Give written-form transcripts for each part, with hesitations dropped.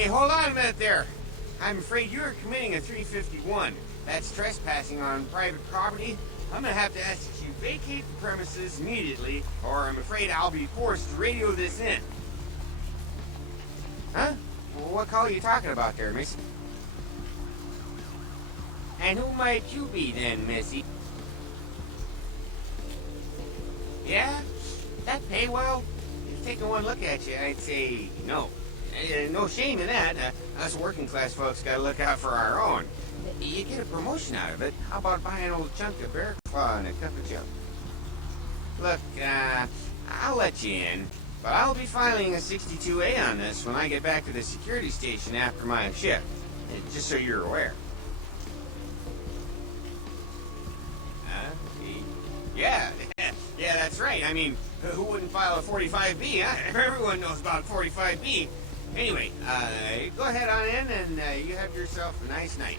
Hey, hold on a minute there. I'm afraid you're committing a 351. That's trespassing on private property. I'm gonna have to ask that you vacate the premises immediately, or I'm afraid I'll be forced to radio this in. Huh? Well, what call are you talking about there, Missy? And who might you be then, Missy? Yeah? That pay well? If taking one look at you, I'd say no. No shame in that. Us working class folks gotta look out for our own. You get a promotion out of it. How about buying an old chunk of bear claw and a cup of joe? Look, I'll let you in, but I'll be filing a 62A on this when I get back to the security station after my shift. Just so you're aware. Yeah, yeah, that's right. I mean, who wouldn't file a 45B, huh? Everyone knows about 45B. Anyway, go ahead on in and you have yourself a nice night.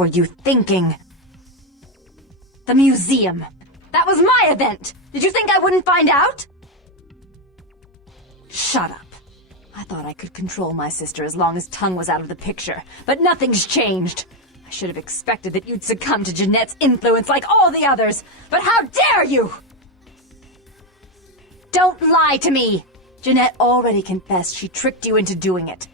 were you thinking? The museum. That was my event! Did you think I wouldn't find out? Shut up. I thought I could control my sister as long as Tongue was out of the picture, but nothing's changed. I should have expected that you'd succumb to Jeanette's influence like all the others, but how dare you! Don't lie to me! Jeanette already confessed she tricked you into doing it.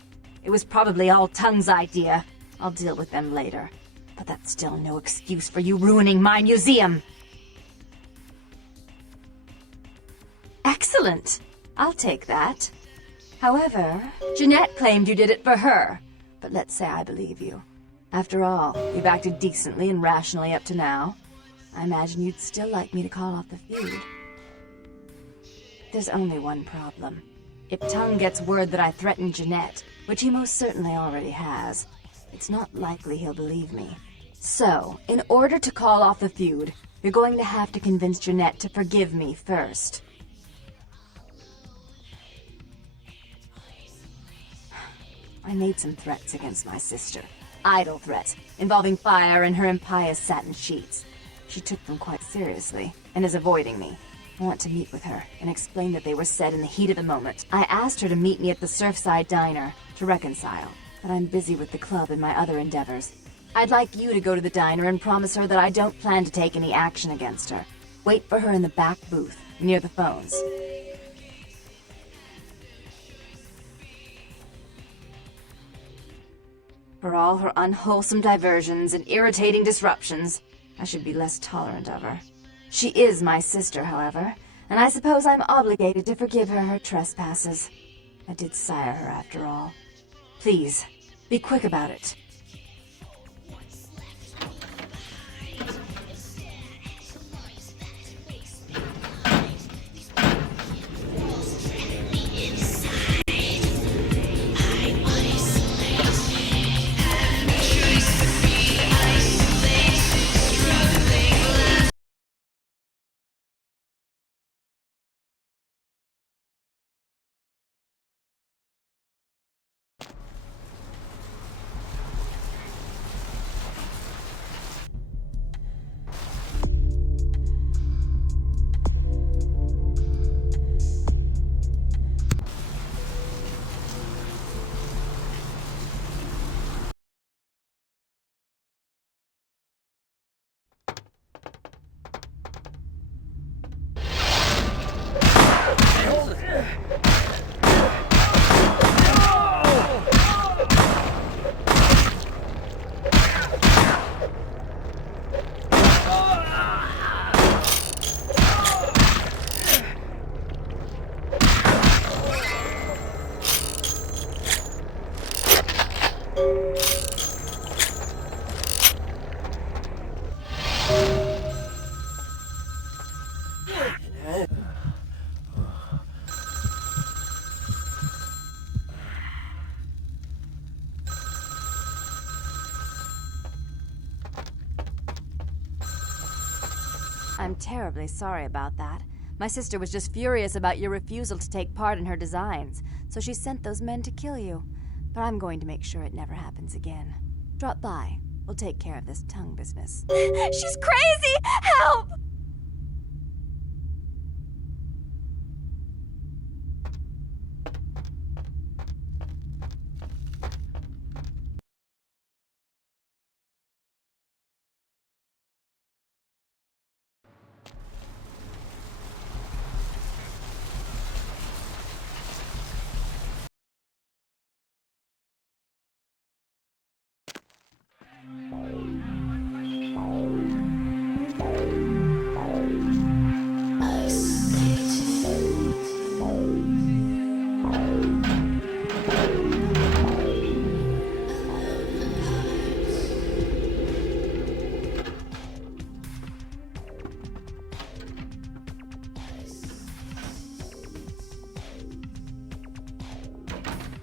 It was probably all Tongue's idea. I'll deal with them later. But that's still no excuse for you ruining my museum. Excellent. I'll take that. However, Jeanette claimed you did it for her. But let's say I believe you. After all, you've acted decently and rationally up to now. I imagine you'd still like me to call off the feud. There's only one problem. If Tongue gets word that I threatened Jeanette, which he most certainly already has, it's not likely he'll believe me. So, in order to call off the feud, you're going to have to convince Jeanette to forgive me first. I made some threats against my sister. Idle threats, involving fire and her impious satin sheets. She took them quite seriously, and is avoiding me. I want to meet with her, and explain that they were said in the heat of the moment. I asked her to meet me at the Surfside Diner, to reconcile, but I'm busy with the club and my other endeavors. I'd like you to go to the diner and promise her that I don't plan to take any action against her. Wait for her in the back booth, near the phones. For all her unwholesome diversions and irritating disruptions, I should be less tolerant of her. She is my sister, however, and I suppose I'm obligated to forgive her her trespasses. I did sire her, after all. Please, be quick about it. I'm terribly sorry about that. My sister was just furious about your refusal to take part in her designs, so she sent those men to kill you. But I'm going to make sure it never happens again. Drop by. We'll take care of this Tongue business. She's crazy! Help!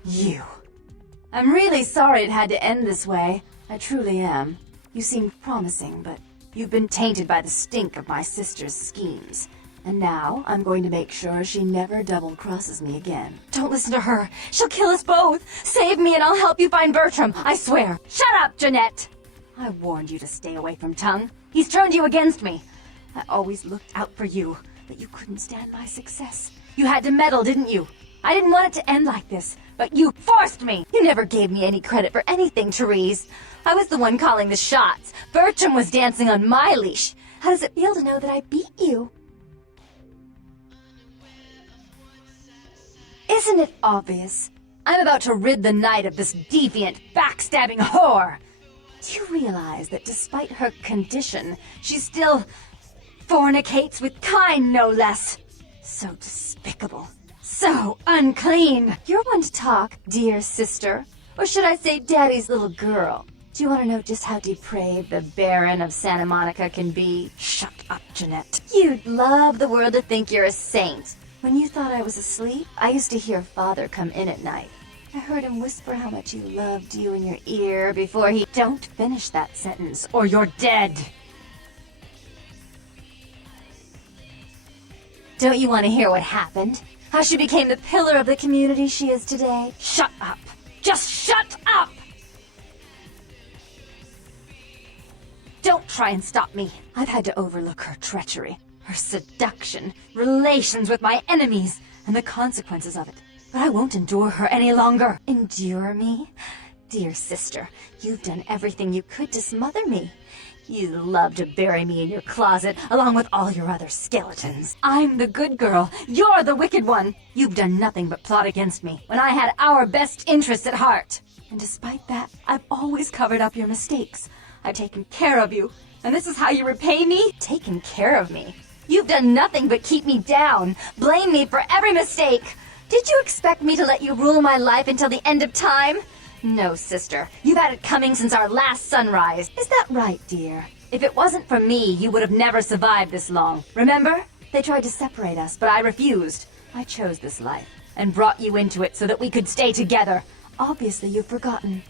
You. I'm really sorry it had to end this way. I truly am. You seemed promising, but you've been tainted by the stink of my sister's schemes. And now, I'm going to make sure she never double-crosses me again. Don't listen to her! She'll kill us both! Save me and I'll help you find Bertram, I swear! Shut up, Jeanette! I warned you to stay away from Tongue. He's turned you against me. I always looked out for you, but you couldn't stand my success. You had to meddle, didn't you? I didn't want it to end like this, but you forced me! You never gave me any credit for anything, Therese. I was the one calling the shots. Bertram was dancing on my leash. How does it feel to know that I beat you? Isn't it obvious? I'm about to rid the night of this deviant, backstabbing whore! Do you realize that despite her condition, she still fornicates with Kine, no less? So despicable. So unclean. You're one to talk, dear sister. Or should I say daddy's little girl? Do you want to know just how depraved the Baron of Santa Monica can be? Shut up, Jeanette. You'd love the world to think you're a saint. When you thought I was asleep, I used to hear Father come in at night. I heard him whisper how much he loved you in your ear before he... Don't finish that sentence, or you're dead. Don't you want to hear what happened? How she became the pillar of the community she is today? Shut up. Just shut up! Don't try and stop me. I've had to overlook her treachery, her seduction, relations with my enemies, and the consequences of it. But I won't endure her any longer. Endure me? Dear sister, you've done everything you could to smother me. You love to bury me in your closet, along with all your other skeletons. I'm the good girl. You're the wicked one. You've done nothing but plot against me, when I had our best interests at heart. And despite that, I've always covered up your mistakes. I've taken care of you. And this is how you repay me? Taken care of me? You've done nothing but keep me down. Blame me for every mistake. Did you expect me to let you rule my life until the end of time? No, sister. You've had it coming since our last sunrise. Is that right, dear? If it wasn't for me, you would have never survived this long. Remember? They tried to separate us, but I refused. I chose this life, and brought you into it so that we could stay together. Obviously, you've forgotten.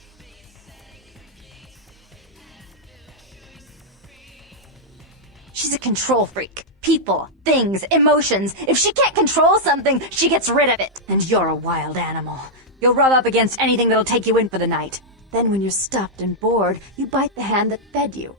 She's a control freak. People, things, emotions. If she can't control something, she gets rid of it. And you're a wild animal. You'll rub up against anything that'll take you in for the night. Then when you're stuffed and bored, you bite the hand that fed you.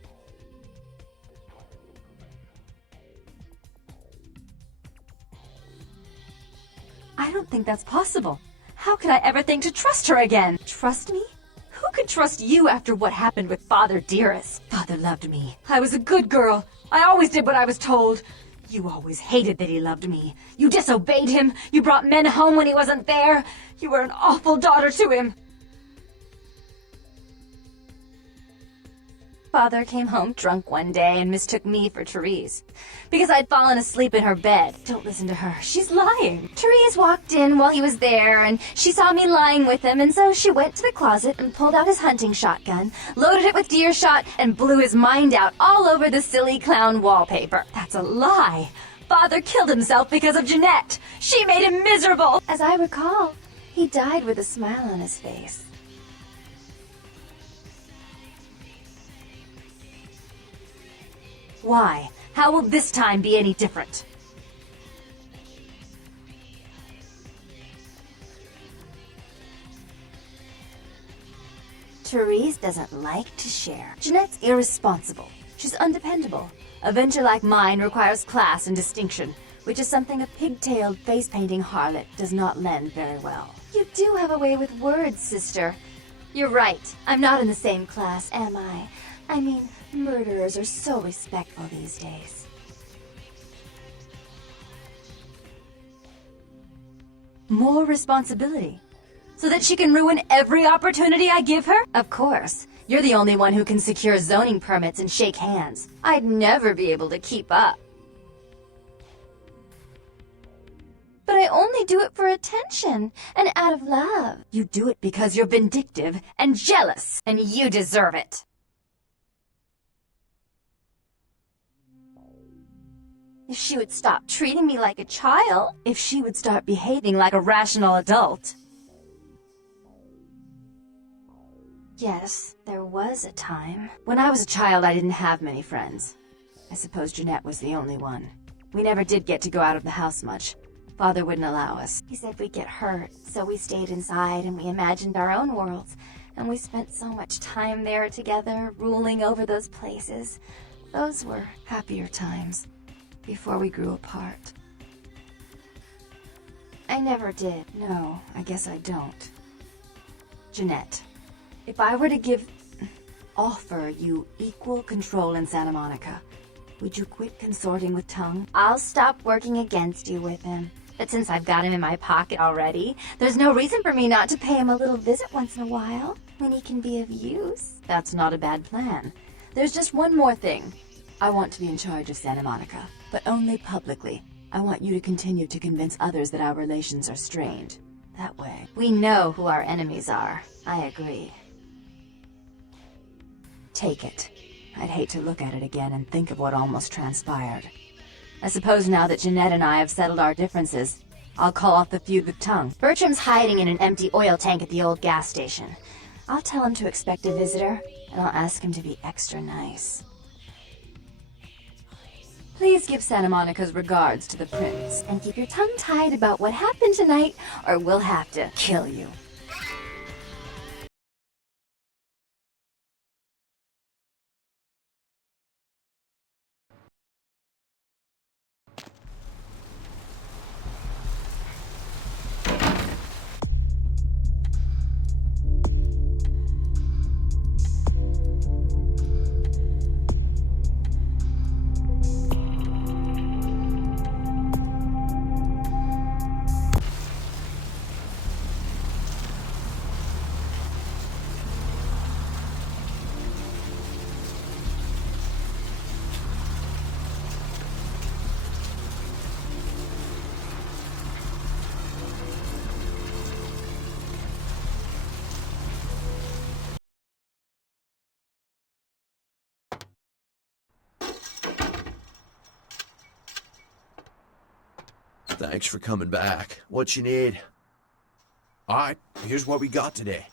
I don't think that's possible. How could I ever think to trust her again? Trust me? Who could trust you after what happened with Father Dearest? Father loved me. I was a good girl. I always did what I was told. You always hated that he loved me. You disobeyed him. You brought men home when he wasn't there. You were an awful daughter to him. Father came home drunk one day and mistook me for Therese. Because I'd fallen asleep in her bed. Don't listen to her. She's lying. Therese walked in while he was there, and she saw me lying with him, and so she went to the closet and pulled out his hunting shotgun, loaded it with deer shot, and blew his mind out all over the silly clown wallpaper. That's a lie. Father killed himself because of Jeanette. She made him miserable. As I recall, he died with a smile on his face. Why? How will this time be any different? Therese doesn't like to share. Jeanette's irresponsible. She's undependable. A venture like mine requires class and distinction, which is something a pigtailed face-painting harlot does not lend very well. You do have a way with words, sister. You're right. I'm not in the same class, am I? I mean, murderers are so respectful these days. More responsibility. So that she can ruin every opportunity I give her? Of course. You're the only one who can secure zoning permits and shake hands. I'd never be able to keep up. But I only do it for attention and out of love. You do it because you're vindictive and jealous, and you deserve it. If she would stop treating me like a child, if she would start behaving like a rational adult. Yes, there was a time. When I was a child, I didn't have many friends. I suppose Jeanette was the only one. We never did get to go out of the house much. Father wouldn't allow us. He said we'd get hurt, so we stayed inside and we imagined our own worlds. And we spent so much time there together, ruling over those places. Those were happier times, before we grew apart. I never did. No, I guess I don't. Jeanette, if I were to offer you equal control in Santa Monica, would you quit consorting with Tongue? I'll stop working against you with him. But since I've got him in my pocket already, there's no reason for me not to pay him a little visit once in a while, when he can be of use. That's not a bad plan. There's just one more thing. I want to be in charge of Santa Monica, but only publicly. I want you to continue to convince others that our relations are strained. That way, we know who our enemies are. I agree. Take it. I'd hate to look at it again and think of what almost transpired. I suppose now that Jeanette and I have settled our differences, I'll call off the feud with Tongue. Bertram's hiding in an empty oil tank at the old gas station. I'll tell him to expect a visitor, and I'll ask him to be extra nice. Please give Santa Monica's regards to the prince, and keep your tongue tied about what happened tonight, or we'll have to kill you. Thanks for coming back. What you need? Alright, here's what we got today.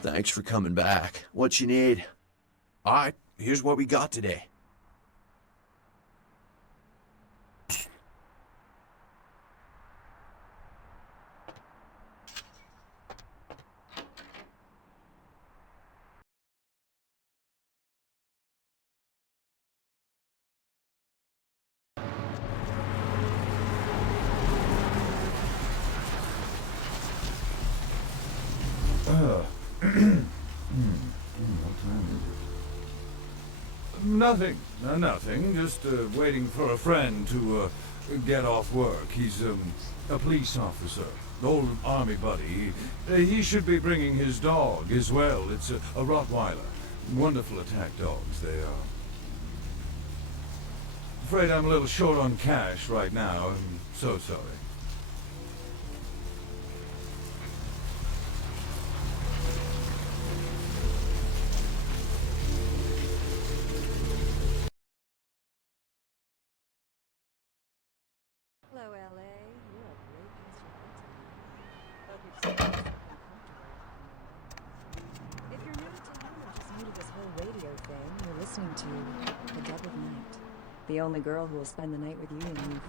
Thanks for coming back. What you need? Alright, here's what we got today. Nothing. Just waiting for a friend to get off work. He's a police officer, old army buddy. He should be bringing his dog as well. It's a Rottweiler. Wonderful attack dogs, they are. Afraid I'm a little short on cash right now. I'm so sorry. Hello, LA. You're a great instrumental. Hope you've seen something comfortable. If you're new to town or just new to this whole radio thing, you're listening to The Doubled Night. The only girl who will spend the night with you and you.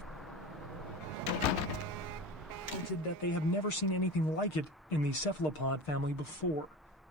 That they have never seen anything like it in the cephalopod family before.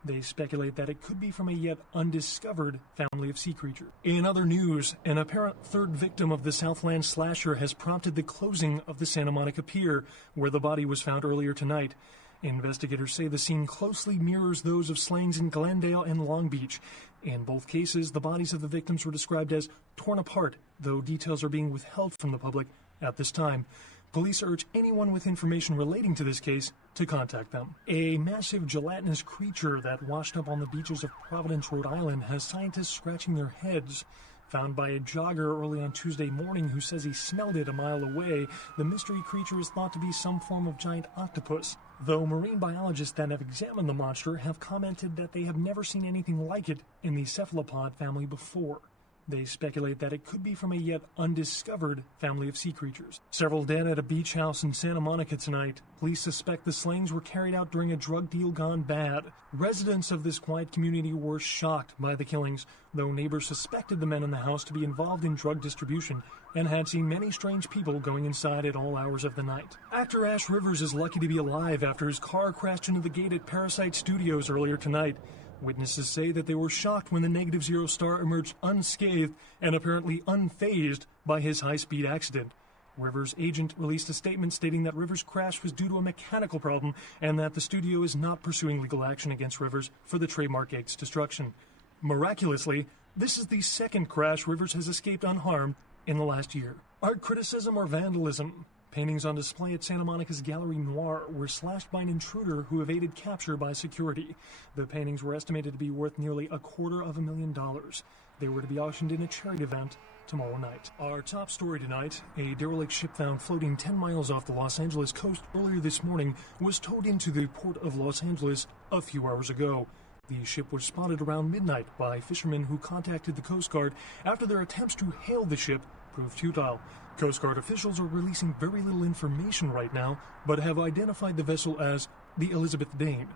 They speculate that it could be from a yet undiscovered family of sea creatures. In other news, an apparent third victim of the Southland slasher has prompted the closing of the Santa Monica Pier, where the body was found earlier tonight. Investigators say the scene closely mirrors those of slayings in Glendale and Long Beach. In both cases, the bodies of the victims were described as torn apart, though details are being withheld from the public at this time. Police urge anyone with information relating to this case to contact them. A massive gelatinous creature that washed up on the beaches of Providence, Rhode Island, has scientists scratching their heads. Found by a jogger early on Tuesday morning who says he smelled it a mile away, the mystery creature is thought to be some form of giant octopus, though marine biologists that have examined the monster have commented that they have never seen anything like it in the cephalopod family before. They speculate that it could be from a yet undiscovered family of sea creatures. Several dead at a beach house in Santa Monica tonight. Police suspect the slayings were carried out during a drug deal gone bad. Residents of this quiet community were shocked by the killings, though neighbors suspected the men in the house to be involved in drug distribution and had seen many strange people going inside at all hours of the night. Actor Ash Rivers is lucky to be alive after his car crashed into the gate at Parasite Studios earlier tonight. Witnesses say that they were shocked when the Negative Zero star emerged unscathed and apparently unfazed by his high-speed accident. Rivers' agent released a statement stating that Rivers' crash was due to a mechanical problem and that the studio is not pursuing legal action against Rivers for the trademark gate's destruction. Miraculously, this is the second crash Rivers has escaped unharmed in the last year. Art criticism or vandalism? Paintings on display at Santa Monica's Gallery Noir were slashed by an intruder who evaded capture by security. The paintings were estimated to be worth nearly $250,000. They were to be auctioned in a charity event tomorrow night. Our top story tonight, a derelict ship found floating 10 miles off the Los Angeles coast earlier this morning was towed into the port of Los Angeles a few hours ago. The ship was spotted around midnight by fishermen who contacted the Coast Guard after their attempts to hail the ship proved futile. Coast Guard officials are releasing very little information right now, but have identified the vessel as the Elizabeth Dane.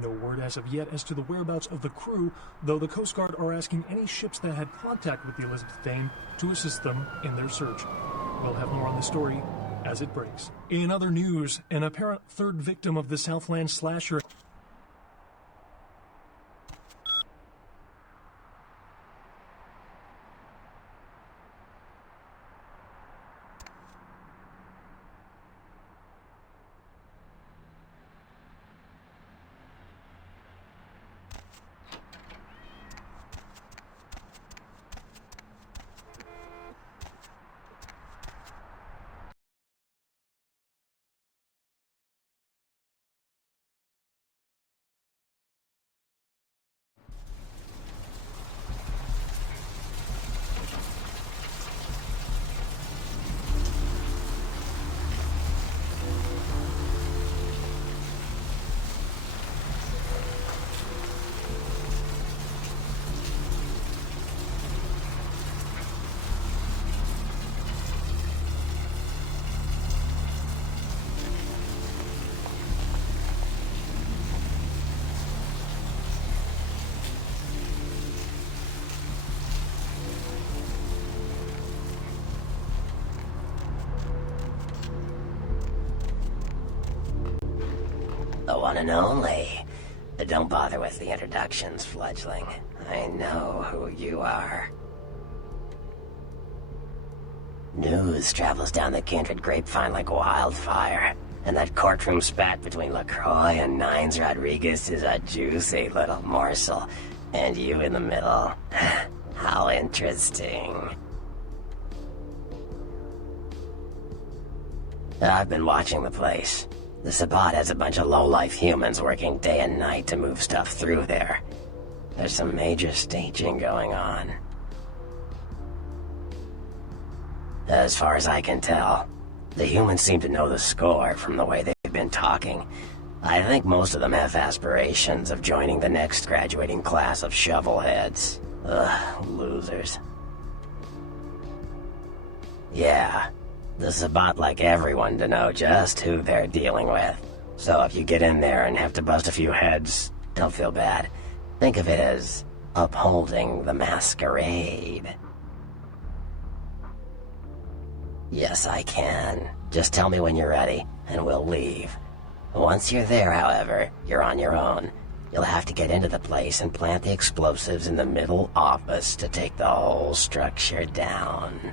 No word as of yet as to the whereabouts of the crew, though the Coast Guard are asking any ships that had contact with the Elizabeth Dane to assist them in their search. We'll have more on the story as it breaks. In other news, an apparent third victim of the Southland slasher The one and only. Don't bother with the introductions, fledgling. I know who you are. News travels down the kindred grapevine like wildfire, and that courtroom spat between LaCroix and Nines Rodriguez is a juicy little morsel, and you in the middle. How interesting. I've been watching the place. The Sabbat has a bunch of low-life humans working day and night to move stuff through there. There's some major staging going on. As far as I can tell, the humans seem to know the score from the way they've been talking. I think most of them have aspirations of joining the next graduating class of shovelheads. Ugh, losers. Yeah. The Sabbat like everyone to know just who they're dealing with. So if you get in there and have to bust a few heads, don't feel bad. Think of it as upholding the Masquerade. Yes, I can. Just tell me when you're ready, and we'll leave. Once you're there, however, you're on your own. You'll have to get into the place and plant the explosives in the middle office to take the whole structure down.